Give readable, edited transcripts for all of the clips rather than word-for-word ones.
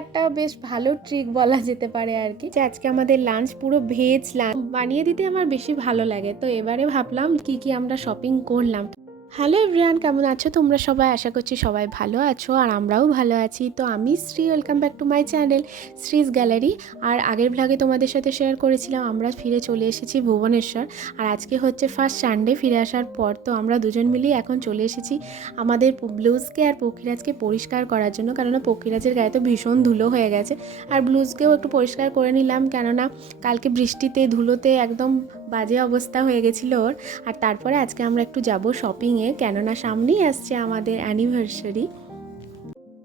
একটা বেশ ভালো ট্রিক বলা যেতে পারে আর কি, যে আজকে আমাদের লাঞ্চ পুরো ভেজ লাঞ্চ বানিয়ে দিতে আমার বেশি ভালো লাগে। তো এবারে ভাবলাম কি কি আমরা শপিং করলাম। হ্যালো এভরিওয়ান, কেমন আছো তোমরা সবাই? আশা করছি সবাই ভালো আছো আর আমরাও ভালো আছি। তো আমি Shri, welcome back to my channel Shri's gallery. আর আগের ভ্লগে তোমাদের সাথে শেয়ার করেছিলাম আমরা ফিরে চলে এসেছি ভুবনেশ্বর। আর আজকে হচ্ছে ফার্স্ট সানডে ফিরে আসার পর। তো আমরা দুজন মিলেই এখন চলে এসেছি আমাদের ব্লুজকে আর পক্ষীরাজকে পরিষ্কার করার জন্য, কেননা পক্ষীরাজের গায়ে তো ভীষণ ধুলো হয়ে গেছে। আর ব্লুজকেও একটু পরিষ্কার করে নিলাম, কেননা কালকে বৃষ্টিতে ধুলোতে একদম বাজে অবস্থা হয়ে গেছিলো ওর। আর তারপরে আজকে আমরা একটু যাব শপিংয়ে, কেননা সামনেই আসছে আমাদের অ্যানিভার্সারি।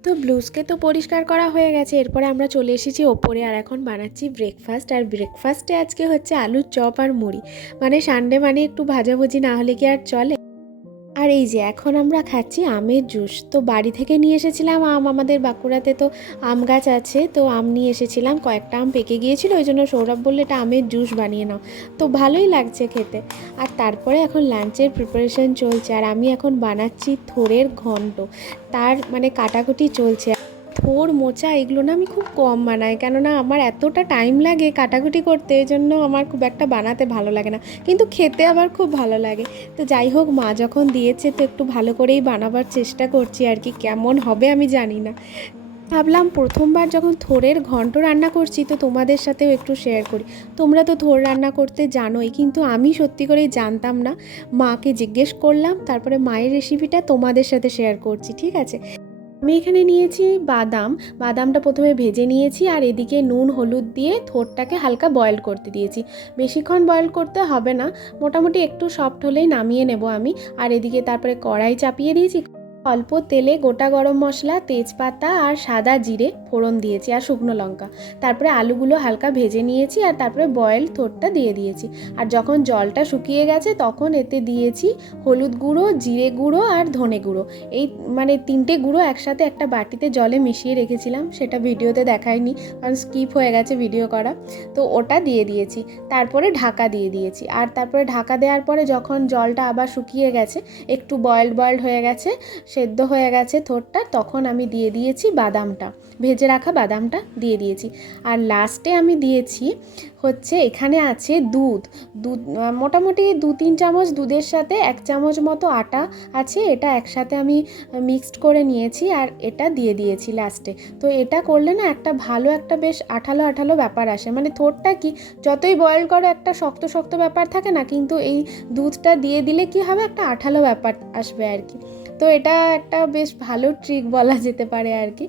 তো ব্লুজকে তো পরিষ্কার করা হয়ে গেছে, এরপরে আমরা চলে এসেছি ওপরে আর এখন বানাচ্ছি ব্রেকফাস্ট। আর ব্রেকফাস্টে আজকে হচ্ছে আলুর চপ আর মুড়ি। মানে সানডে মানে একটু ভাজাভুজি না হলে কি আর চলে। আর এই যে এখন আমরা খাচ্ছি আমের জুস। তো বাড়ি থেকে নিয়ে এসেছিলাম আম, আমাদের বাঁকুড়াতে তো আম গাছ আছে, তো আম নিয়ে এসেছিলাম। কয়েকটা আম পেকে গিয়েছিল, ওই জন্য সৌরভ বললে এটা আমের জুস বানিয়ে নাও। তো ভালোই লাগছে খেতে। আর তারপরে এখন লাঞ্চের প্রিপারেশন চলছে, আর আমি এখন বানাচ্ছি থোড়ের ঘন্ট। তার মানে কাটাকুটি চলছে। থোর মোচা এগুলো না আমি খুব কম বানাই, কেননা আমার এতটা টাইম লাগে কাটাকুটি করতে, এই জন্য আমার খুব একটা বানাতে ভালো লাগে না, কিন্তু খেতে আবার খুব ভালো লাগে। তো যাই হোক, মা যখন দিয়েছে তো একটু ভালো করেই বানাবার চেষ্টা করছি আর কি, কেমন হবে আমি জানি না। ভাবলাম প্রথমবার যখন থোড়ের ঘন্ট রান্না করছি তো তোমাদের সাথেও একটু শেয়ার করি। তোমরা তো থোড় রান্না করতে জানোই, কিন্তু আমি সত্যি করেই জানতাম না। মাকে জিজ্ঞেস করলাম, তারপরে মায়ের রেসিপিটা তোমাদের সাথে শেয়ার করছি, ঠিক আছে? আমি এখানে নিয়েছি বাদামটা প্রথমে ভেজে নিয়েছি, আর এদিকে নুন হলুদ দিয়ে থোড়টাকে হালকা বয়েল করতে দিয়েছি। বেশিক্ষণ বয়েল করতে হবে না, মোটামুটি একটু সফট হলেই নামিয়ে নেব আমি। আর এদিকে তারপরে কড়াই চাপিয়ে দিয়েছি, অল্প তেলে গোটা গরম মশলা, তেজপাতা আর সাদা জিরে ফোড়ন দিয়েছি, আর শুকনো লঙ্কা। তারপরে আলুগুলো হালকা ভেজে নিয়েছি, আর তারপরে বয়েল থোড়টা দিয়ে দিয়েছি। আর যখন জলটা শুকিয়ে গেছে তখন এতে দিয়েছি হলুদ গুঁড়ো, জিরে গুঁড়ো আর ধনে গুঁড়ো। এই মানে তিনটে গুঁড়ো একসাথে একটা বাটিতে জলে মিশিয়ে রেখেছিলাম, সেটা ভিডিওতে দেখাইনি কারণ স্কিপ হয়ে গেছে ভিডিও করা। তো ওটা দিয়ে দিয়েছি, তারপরে ঢাকা দিয়ে দিয়েছি। আর তারপরে ঢাকা দেওয়ার পরে যখন জলটা আবার শুকিয়ে গেছে, একটু বয়েলড হয়ে গেছে, সেদ্ধ হয়ে গেছে থোড়টা, তখন আমি দিয়ে দিয়েছি বাদামটা, ভেজে রাখা বাদামটা দিয়ে দিয়েছি। আর লাস্টে আমি দিয়েছি হচ্ছে এখানে আছে দুধ মোটামুটি 2-3 চামচ দুধের সাথে 1 চামচ মতো আটা আছে, এটা একসাথে আমি মিক্সড করে নিয়েছি আর এটা দিয়ে দিয়েছি লাস্টে। তো এটা করলে না একটা ভালো একটা বেশ আঠালো আঠালো ব্যাপার আসে, মানে থোড়টা কি যতই বয়েল করে একটা শক্ত শক্ত ব্যাপার থাকে না, কিন্তু এই দুধটা দিয়ে দিলে কি হবে, একটা আঠালো ব্যাপার আসবে আর কি। তো এটা একটা বেশ ভালো ট্রিক বলা যেতে পারে আর কি।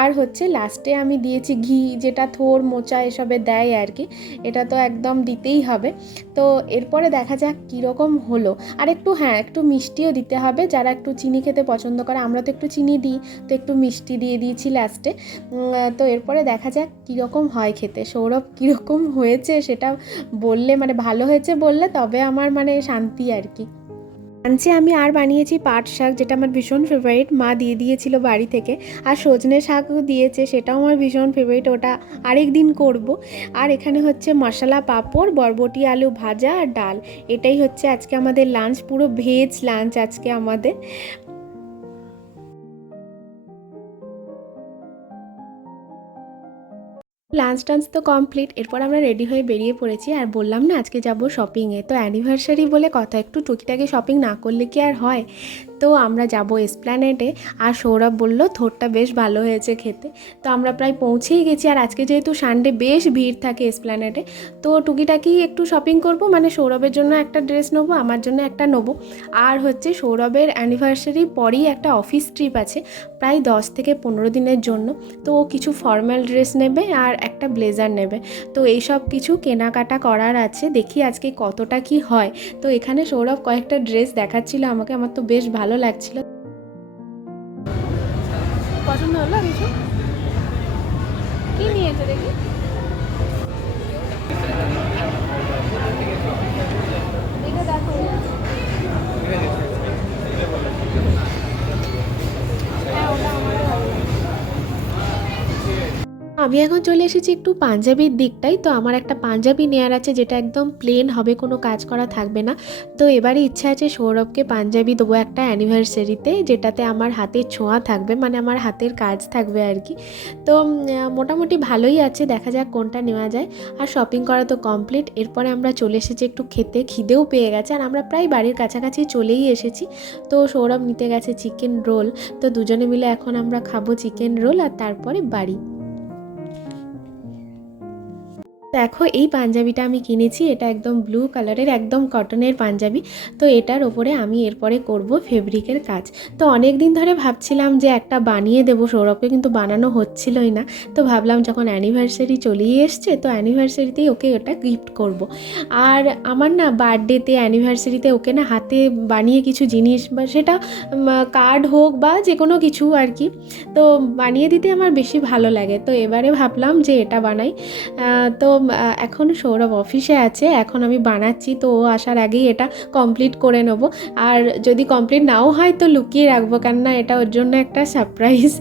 আর হচ্ছে লাস্টে আমি দিয়েছি ঘি, যেটা থোড় মোচা এসবে দেয় আর কি, এটা তো একদম দিতেই হবে। তো এরপরে দেখা যাক কীরকম হলো। আর একটু মিষ্টিও দিতে হবে, যারা একটু চিনি খেতে পছন্দ করে, আমরা তো একটু চিনি দিই, তো একটু মিষ্টি দিয়ে দিয়েছি লাস্টে। তো এরপরে দেখা যাক কীরকম হয় খেতে। সৌরভ কীরকম হয়েছে সেটা বললে, মানে ভালো হয়েছে বললে তবে আমার মানে শান্তি আর কি। লাঞ্চে আমি আর বানিয়েছি পাট শাক, যেটা আমার ভীষণ ফেভারিট, মা দিয়ে দিয়েছিল বাড়ি থেকে। আর সজনে শাকও দিয়েছে, সেটাও আমার ভীষণ ফেভারিট, ওটা আরেক দিন করব। আর এখানে হচ্ছে মশলা পাঁপড়, বরবটি আলু ভাজা আর ডাল। এটাই হচ্ছে আজকে আমাদের লাঞ্চ, পুরো ভেজ লাঞ্চ আজকে আমাদের। লাঞ্চ টাঞ্চ তো কমপ্লিট, এরপর আমরা রেডি হয়ে বেরিয়ে পড়েছি। আর বললাম না আজকে যাব শপিংয়ে, তো অ্যানিভার্সারি বলে কথা, একটু টুকিটাকি শপিং না করলে কি আর হয়। তো আমরা যাব এসপ্ল্যানেডে। আর সৌরভ বলল থোড়টা বেশ ভালো হয়েছে খেতে। তো আমরা প্রায় পৌঁছেই গেছি। আর আজকে যেহেতু সানডে বেশ ভিড় থাকে এসপ্ল্যানেডে, তো টুকিটাকি একটু শপিং করব, মানে সৌরভের জন্য একটা ড্রেস নেবো, আমার জন্য একটা নেবো। আর হচ্ছে সৌরভের অ্যানিভার্সারি পরেই একটা অফিস ট্রিপ আছে, প্রায় 10 থেকে 15 দিনের জন্য। তো ও কিছু ফর্মাল ড্রেস নেবে আর একটা ব্লেজার নেবে। তো এইসব কিছু কেনাকাটা করার আছে, দেখি আজকে কতটা কি হয়। তো এখানে সৌরভ কয়েকটা ড্রেস দেখাচ্ছিল আমাকে, আমার তো বেশ ভালো লাগছিল। পছন্দ হলো কিছু? কি নিয়েছে দেখি? দেখো আমি এখন চলে এসেছি একটু পাঞ্জাবির দিকটাই। তো আমার একটা পাঞ্জাবি নেয়ার আছে যেটা একদম প্লেন হবে, কোনো কাজ করা থাকবে না। তো এবারে ইচ্ছা আছে সৌরভকে পাঞ্জাবি দেবো একটা অ্যানিভার্সারিতে, যেটাতে আমার হাতের ছোঁয়া থাকবে, মানে আমার হাতের কাজ থাকবে আর কি। তো মোটামুটি ভালোই আছে, দেখা যাক কোনটা নেওয়া যায়। আর শপিং করা তো কমপ্লিট। এরপরে আমরা চলে এসেছি একটু খেতে, খিদেও পেয়ে গেছে আর আমরা প্রায় বাড়ির কাছাকাছি চলেই এসেছি। তো সৌরভ নিতে গেছে চিকেন রোল, তো দুজনে মিলে এখন আমরা খাবো চিকেন রোল আর তারপরে বাড়ি। দেখো এই পাঞ্জাবিটা আমি কিনেছি, এটা একদম ব্লু কালারের, একদম কটনের পাঞ্জাবি। তো এটার ওপরে আমি এরপরে করব ফেব্রিকের কাজ। তো অনেক দিন ধরে ভাবছিলাম যে একটা বানিয়ে দেবো সৌরভকে, কিন্তু বানানো হচ্ছিলই না। তো ভাবলাম যখন অ্যানিভার্সারি চলেই এসছে, তো অ্যানিভার্সারিতেই ওকে ওটা গিফট করব। আর আমার না বার্থডেতে, অ্যানিভার্সারিতে ওকে না হাতে বানিয়ে কিছু জিনিস, বা সেটা কার্ড হোক বা যে কোনো কিছু আর কি, তো বানিয়ে দিতে আমার বেশি ভালো লাগে। তো এবারে ভাবলাম যে এটা বানাই। তো এখন সৌরভ অফিসে আছে, এখন আমি বানাচ্ছি, তো ও আসার আগেই এটা কমপ্লিট করে নেব। আর যদি কমপ্লিট নাও হয় তো লুকিয়ে রাখবো, কেননা এটা ওর জন্য একটা সারপ্রাইজ।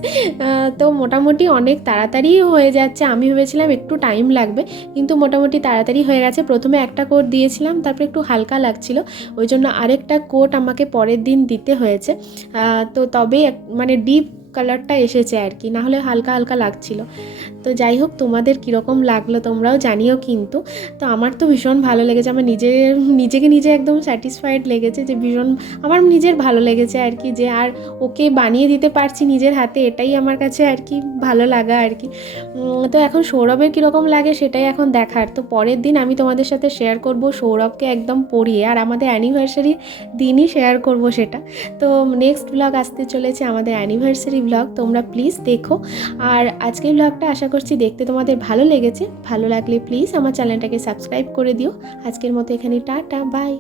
তো মোটামুটি অনেক তাড়াতাড়ি হয়ে যাচ্ছে, আমি ভেবেছিলাম একটু টাইম লাগবে, কিন্তু মোটামুটি তাড়াতাড়ি হয়ে গেছে। প্রথমে একটা কোট দিয়েছিলাম, তারপরে একটু হালকা লাগছিল, ওই জন্য আরেকটা কোট আমাকে পরের দিন দিতে হয়েছে। তো তবে মানে ডিপ কালারটা এসেছে আর কি, নাহলে হালকা হালকা লাগছিল। তো যাই হোক, তোমাদের কীরকম লাগলো তোমরাও জানিও কিন্তু। তো আমার তো ভীষণ ভালো লেগেছে, আমার নিজেকে নিজে একদম স্যাটিসফাইড লেগেছে, যে ভীষণ আমার নিজের ভালো লেগেছে আর কি, যে আর ওকে বানিয়ে দিতে পারছি নিজের হাতে, এটাই আমার কাছে আর কি ভালো লাগা আর কি। তো এখন সৌরভের কীরকম লাগে সেটাই এখন দেখার। তো পরের দিন আমি তোমাদের সাথে শেয়ার করব সৌরভকে একদম পরিয়ে, আর আমাদের অ্যানিভার্সারি দিনই শেয়ার করব সেটা। তো নেক্সট ব্লগ আসতে চলেছে আমাদের অ্যানিভার্সারি ব্লগ, তোমরা প্লিজ দেখো। আর আজকের ব্লগটা আশা করছি দেখতে তোমাদের ভালো লেগেছে। ভালো লাগলে প্লিজ আমার চ্যানেলটাকে সাবস্ক্রাইব করে দিও। আজকের মতো এখানে টাটা, বাই।